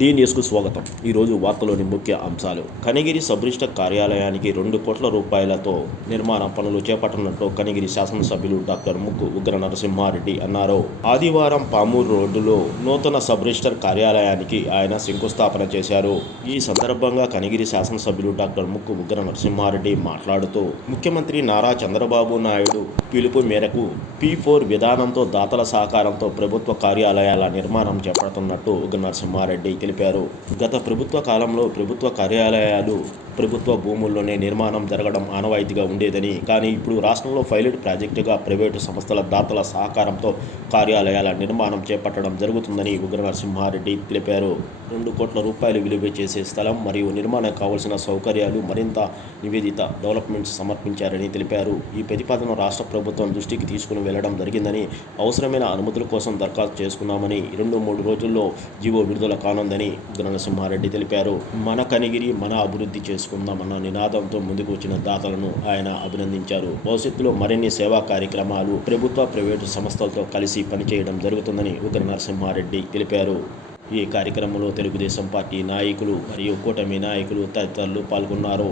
D న్యూస్కు స్వాగతం. ఈరోజు వార్తలోని ముఖ్య అంశాలు. కనిగిరి సబ్ రిజిస్టర్ కార్యాలయానికి 2 కోట్ల రూపాయలతో నిర్మాణ పనులు చేపట్టనున్నట్లు కనిగిరి శాసనసభ్యులు డాక్టర్ ముక్కు ఉగ్ర నరసింహారెడ్డి అన్నారు. ఆదివారం పామూరు రోడ్డులో నూతన సబ్ రిజిస్టర్ కార్యాలయానికి ఆయన శంకుస్థాపన చేశారు. ఈ సందర్భంగా కనిగిరి శాసనసభ్యులు డాక్టర్ ముక్కు ఉగ్ర నరసింహారెడ్డి మాట్లాడుతూ, ముఖ్యమంత్రి నారా చంద్రబాబు నాయుడు పిలుపు మేరకు P4 విధానంతో దాతల సహకారంతో ప్రభుత్వ కార్యాలయాల నిర్మాణం చేపడుతున్నట్టు ఉగ్ర నరసింహారెడ్డి తెలిపారు. గత ప్రభుత్వ కాలంలో ప్రభుత్వ కార్యాలయాలు ప్రభుత్వ భూముల్లోనే నిర్మాణం జరగడం ఆనవాయితీగా ఉండేదని, కానీ ఇప్పుడు రాష్ట్రంలో పైలట్ ప్రాజెక్టుగా ప్రైవేటు సంస్థల దాతల సహకారంతో కార్యాలయాల నిర్మాణం చేపట్టడం జరుగుతుందని ఉగ్ర నరసింహారెడ్డి తెలిపారు. 2 కోట్ల రూపాయలు విలువ చేసే స్థలం మరియు నిర్మాణం కావాల్సిన సౌకర్యాలు మరింత నివేదిత డెవలప్మెంట్స్ సమర్పించారని తెలిపారు. ఈ ప్రతిపాదన రాష్ట్ర ప్రభుత్వం దృష్టికి తీసుకుని వెళ్లడం జరిగిందని, అవసరమైన అనుమతుల కోసం దరఖాస్తు చేసుకున్నామని, 2-3 రోజుల్లో జీవో విడుదల కానుందని ఉగ్ర నరసింహారెడ్డి తెలిపారు. మన కనిగిరి మన అభివృద్ధి చేసుకుందామన్న నినాదంతో ముందుకు వచ్చిన దాతలను ఆయన అభినందించారు. భవిష్యత్తులో మరిన్ని సేవా కార్యక్రమాలు ప్రభుత్వ ప్రైవేటు సంస్థలతో కలిసి పనిచేయడం జరుగుతుందని ఉగ్ర నరసింహారెడ్డి తెలిపారు. ఈ కార్యక్రమంలో తెలుగుదేశం పార్టీ నాయకులు మరియు కూటమి నాయకులు తదితరులు పాల్గొన్నారు.